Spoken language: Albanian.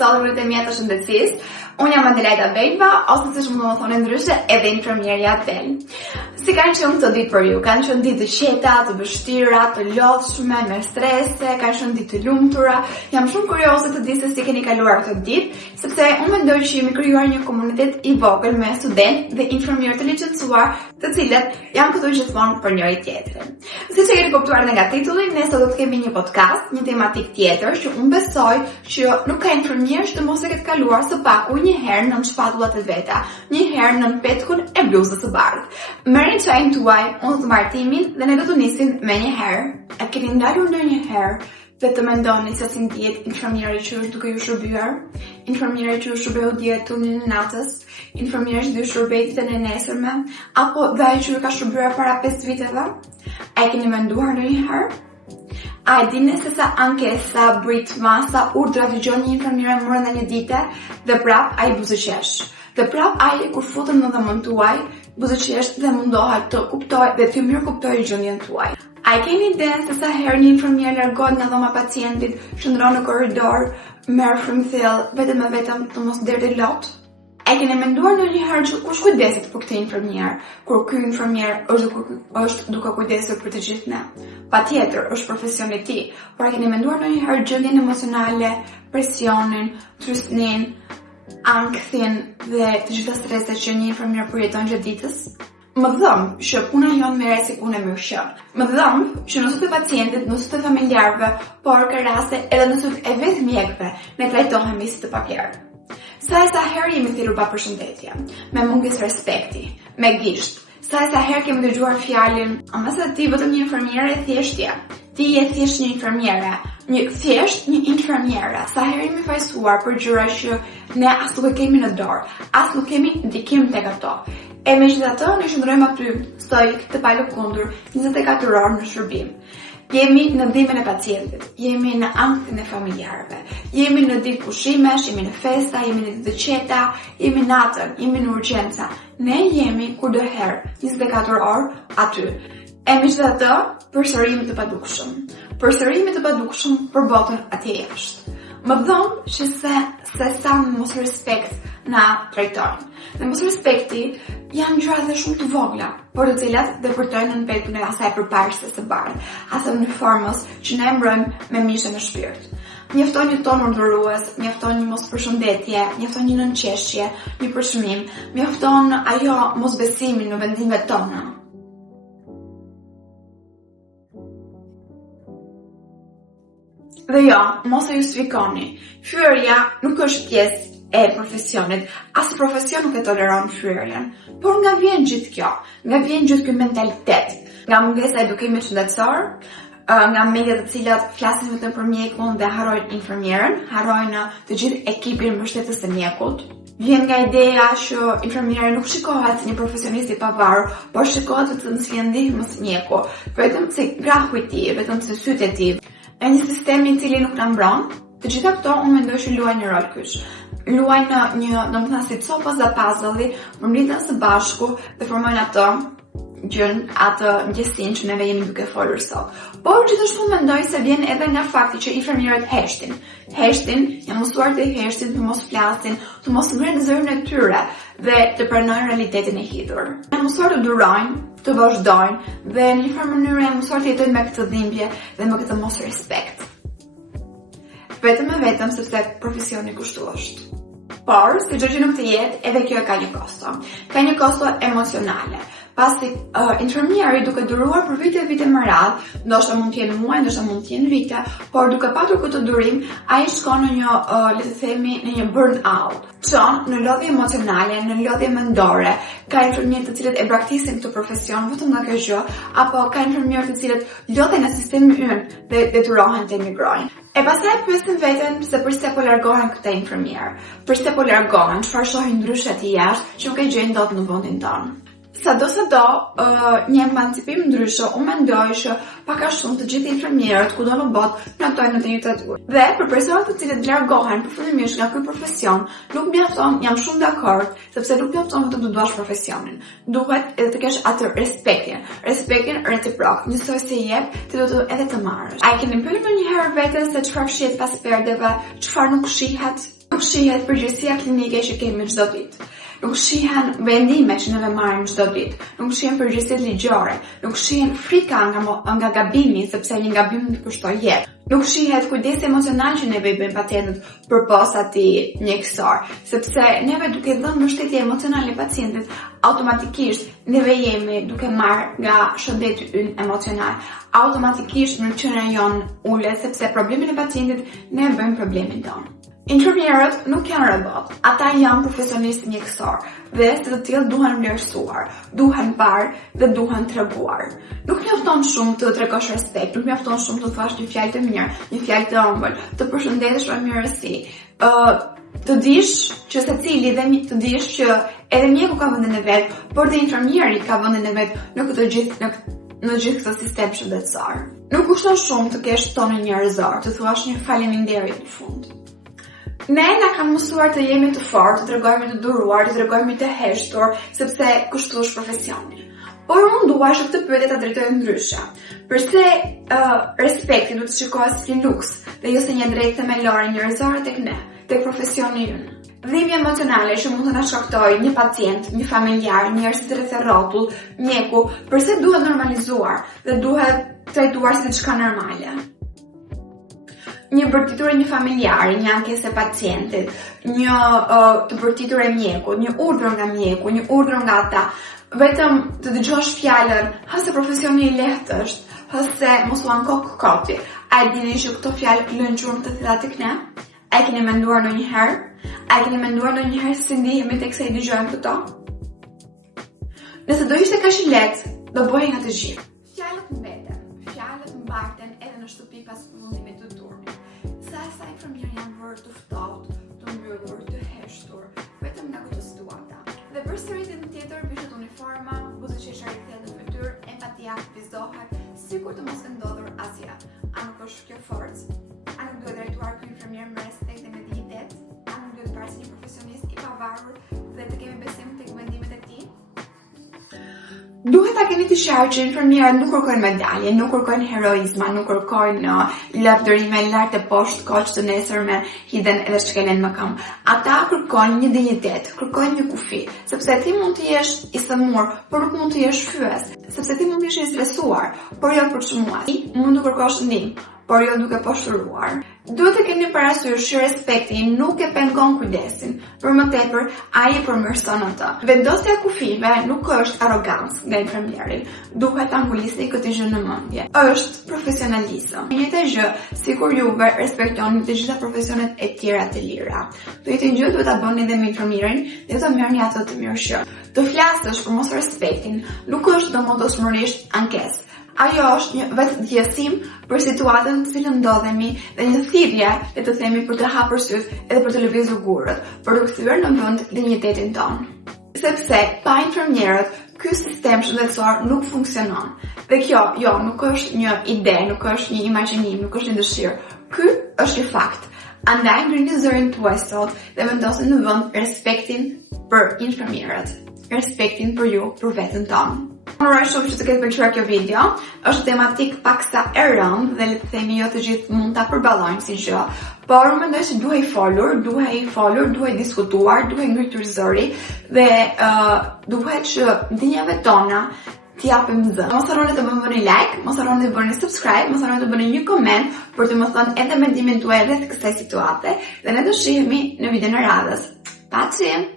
sot rrugët e mia të shëndetësisë. Unë jam Adelaida Belva, ose siç mund të thonë ndryshe, edhe infermierja Adel. Si kanë qenë këto ditë për ju? Kanë qenë ditë të qeta, të vështira, të lodhshme, me strese, kanë qenë ditë të lumtura. Jam shumë kurioze të di se si keni kaluar këtë ditë, sepse unë mendoj që jemi krijuar një komunitet i vogël me studentë dhe infermierë të licencuar, të cilët janë këtu gjithmonë për njëri tjetrin. Siç e keni kuptuar nga titulli, ne sot do të kemi një podcast, një tematik tjetër që unë besoj që nuk ka infermier që të mos e ketë kaluar së paku një herë nën shpatullat e veta, një herë nën petkun e bluzës së bardhë. Merrni çajin tuaj, unë të marr timin dhe ne do të nisim me një herë. A keni ndalur ndonjëherë dhe të mendoni se si ndihet infermieri që është duke ju shërbyer, infermieri që ju shërbeu dihet tunin e natës, infermieri që ju shërbej ditën e nesërme, apo dhe ai që ju ka shërbyer para 5 viteve? A e keni menduar ndonjëherë? A e dini se sa ankesa, britma, sa urdhra dëgjon një infermier brenda një dite dhe prap ai buzëqesh. Dhe prap ai kur futet në dhomën tuaj, buzëqesh dhe mundohet të kuptojë dhe të mirë kuptojë gjendjen tuaj. A e keni idenë se sa herë një infermier largohet nga dhoma pacientit, shndron në korridor, merr frymëthell vetëm e vetëm të mos derdhë lot? A e keni menduar ndonjëherë që kush kujdeset për këtë infermier, kur ky infermier është duke kujdesur për të gjithë ne? Patjetër, është profesioni i tij, por a keni menduar ndonjëherë gjendjen emocionale, presionin, trysnin, ankthin dhe të gjitha streset që një infermier përjeton gjatë ditës? Më dhëm që puna jonë merret si punë e mirëshëm. Më dhëm që në sytë e pacientit, në sytë e familjarëve, por ka raste edhe në sytë e vetë mjekëve, ne trajtohemi si të papjerë. Sa herë jemi thirrur pa përshëndetje, me mungesë respekti, me gisht. Sa herë kemi dëgjuar fjalën, "Ama sa ti vetëm një infermiere e thjesht je. Ti je thjesht një infermiere, një infermiere." Sa herë jemi fajsuar për gjëra që ne as nuk e kemi në dorë, as nuk kemi ndikim tek ato. E megjithatë, ne qëndrojmë aty, stoik të palëkundur, 24 orë në shërbim. Jemi në ndihmën e pacientit, jemi në ankthin e familjarëve, jemi në ditë pushimesh, jemi në festa, jemi në ditë të qeta, jemi natën, jemi në urgjenca. Ne jemi kudoherë, 24 orë aty. E megjithatë, përsërimi të padukshëm. Përsërimi të padukshëm për botën atje jashtë. Më dhëm që se sa mos respekt na trajtojnë. Dhe mos respekti janë gjëra dhe shumë të vogla, por të cilat depërtojnë në petkun e asaj përparëse së bardhë, asaj uniformës që ne mbrojmë me mishë në shpirt. Mjafton një ton urdhërues, mjafton një mospërshëndetje, mjafton një nënqeshje, një përshënim, mjafton ajo mosbesimi në vendimet tona. Dhe jo, mos e justifikoni. Fyerja nuk është pjesë e profesionit, as profesion nuk e toleron fyerjen, por nga vjen gjithë kjo, nga vjen gjithë ky mentalitet, nga mungesa e edukimit shëndetësor, nga mediat të cilat flasin vetëm për mjekun dhe harrojnë infermierën, harrojnë të gjithë ekipin mbështetës të mjekut. Vjen nga ideja që infermiera nuk shikohet si një profesionist i pavarur, por shikohet si ndihmës mjeku, vetëm si grahu i tij, vetëm si sytë e tij. Në një sistem i cili nuk na mbron, të gjitha këto unë mendoj që luajnë një rol kyç. Luajnë një, domethënë si copa za puzzle-i, përmbledhen së bashku dhe formojnë atë ndjesinë që neve jemi duke folur sot. Por gjithashtu mendoj se vjen edhe nga fakti që infermierët heshtin. Janë mësuar të heshtin, të mos flasin, të mos ngrenë zërin e tyre dhe të pranojnë realitetin e hidhur. Janë mësuar të durojnë, të vazhdojnë dhe në një farë mënyrë janë mësuar të jetojnë me këtë dhimbje dhe me këtë mos respekt. Vetëm sepse profesioni kushtu është. Por, si çdo gjë në këtë jetë, edhe kjo ka një kosto. Ka një kosto emocionale. Pasi infermieri duke duruar për vite më radh, ndoshta mund të jenë muaj, ndoshta mund të jenë vite, por duke patur këtë durim, ai shkon në një, le të themi, në një burn-out. Çon në lodhje emocionale, në lodhje mendore. Ka infermierë të cilët e braktisin këtë profesion vetëm nga kjo gjë, apo ka infermierë të cilët lodhen në sistemin ynë dhe detyrohen të emigrojnë. E pastaj pyesin veten se përse po largohen këta infermierë, përse po largohen, çfarë shohin ndryshe aty jashtë që nuk e gjejnë dot në vendin tonë. Sado një emancipim ndryshe, unë mendoj që pak a shumë të gjithë infermierët kudo në botë notojnë në të njëjtat ujë. Dhe për personat të cilët largohen përfundimisht nga ky profesion, nuk mjafton, jam shumë dakord, sepse nuk mjafton vetëm të duash profesionin. Duhet edhe të kesh atë respektin reciprok, njësoj se jep, ti do të edhe të marrësh. A keni pyetur ndonjëherë veten se çfarë shihet pas perdeve, çfarë nuk shihet? Nuk shihet përgjegjësia klinike që kemi çdo ditë. Nuk shihen vendime që neve marrim çdo ditë. Nuk shihen përgjegjësitë ligjore. Nuk shihen frika nga gabimi, sepse një gabim të kushtoj jetë. Nuk shihet kujdesi emocional që neve I bëjmë pacientit përpos atij mjekësor, sepse neve duke dhënë mbështetje emocionale pacientit, automatikisht neve jemi duke marrë nga shëndeti ynë emocional. Automatikisht nënçmëria jon ulet, sepse problemin e pacientit ne bëjmë problemin tonë. Infermierët nuk janë robot, ata janë profesionistë mjekësor dhe të tillë duhen vlerësuar, duhen parë dhe duhen treguar. Nuk mjafton shumë të tregosh respekt, nuk mjafton shumë të thash një fjalë të mirë, një fjalë të ëmbël, të përshëndetesh me mirësi. Të dish që secili dhe të dish që edhe mjeku ka vendin e vet, por dhe infermieri ka vendin e vet në gjithë këtë sistem shëndetësor. Nuk kushton shumë të kesh tonin njerëzor, të thuash një faleminderit në fund. Ne na kanë mësuar të jemi të fortë, të tregojmë të duruar, të tregojmë të heshtur, sepse kushtu është profesioni. Por unë dua që këtë pyetje ta drejtoj ndryshe. Përse respekti duhet të shikohet si luks dhe jo si një drejtë themelore njerëzore tek ne, tek profesioni ynë. Dhimbje emocionale që mund të na shkaktojë një pacient, një familjar, njerëz të rreth rrotull, mjeku, përse duhet normalizuar dhe duhet trajtuar si diçka normale. Një bërtitur e një familjari, një ankesë e pacientit, një të bërtitur e mjeku, një urdhër nga mjeku, një urdhër nga ata, vetëm të dëgjosh fjalën, hase profesioni I lehtë është, hase mos u anko koti. A e dini që këto fjalë lënë gjurmë të tilla tek ne? A e keni menduar ndonjëherë? A e keni menduar ndonjëherë se si ndihemi teksa I dëgjojmë këto? Nëse do ishte kaq I lehtë, do bëhej nga të gjithë. Fjalët mbeten, fjalët mbarten edhe në shtëpi pas fundimit të turnit. Sa infermier janë vërë të ftohtë, të mbyllur, të heshtur, vetëm nga këto situata. Dhe për sëritin tjetër bishet uniforma, buzëqeshari kthehet në fytyrë, empatia vizohet, sikur të mos ndodhur asgjë. A nuk është kjo forcë? A nuk duhet drejtuar ky infermier me respekt dhe me dignitet? A nuk duhet parë si një profesionist I pavarur dhe të kemi besim tek mendimet e tij? Duhet ta keni të qartë që infermierët nuk kërkojnë medalje, nuk kërkojnë heroizma, nuk kërkojnë lavdërime lart e poshtë koç të nesërme hidhen edhe shkelen më këmbë. Ata kërkojnë një dinjitet, kërkojnë një kufi, sepse ti mund të jesh I sëmur, por nuk mund të jesh fyes, sepse ti mund të jesh I stresuar, por jo përçmuar. Ti mund të kërkosh ndihmë, por jo duke poshtruar. Duhet të keni parasysh që respekti nuk e pengon kujdesin, për më tepër ai e përmirëson atë. Vendosja e kufive nuk është arrogancë nga infermieri, duhet ta ngulisni këtë gjë në mendje. Është profesionalizëm. Njëjtë gjë, sikur juve respektoni të gjitha profesionet e tjera të lira. Do të gjë duhet ta bëni edhe me infermierin dhe të merrni ato të mirëshëm. Të flasësh për mos respektin nuk është domosdoshmërisht ankesë. Ajo është një vetë djesim për situatën të cilën ndodhemi dhe një thirrje le të themi për të hapur syt edhe për të lëvizur gurët, për të kthyer në vend dinjitetin tonë. Sepse pa infermierët, ky sistem shëndetësor nuk funksionon. Dhe kjo, nuk është një ide, nuk është një imagjinim, nuk është një dëshirë. Ky është një fakt. Andaj ngrini zërin tuaj sot dhe vendosni në vend respektin për infermierët, respektin për ju, për veten tonë. Uroj shumë që të ketë pëlqyer kjo video. Është tematik paksa e rëndë dhe le të themi jo të gjithë mund ta përballojnë si gjë, por mendoj se duhej folur, duhej diskutuar, duhej ngritur zëri dhe duhet që ndjenjave tona t'i japim zë. Mos harroni të bëni like, mos harroni të bëni subscribe, mos harroni të bëni një koment për të më thënë edhe mendimin tuaj rreth kësaj situate dhe ne do shihemi në videon e radhës. Pacim!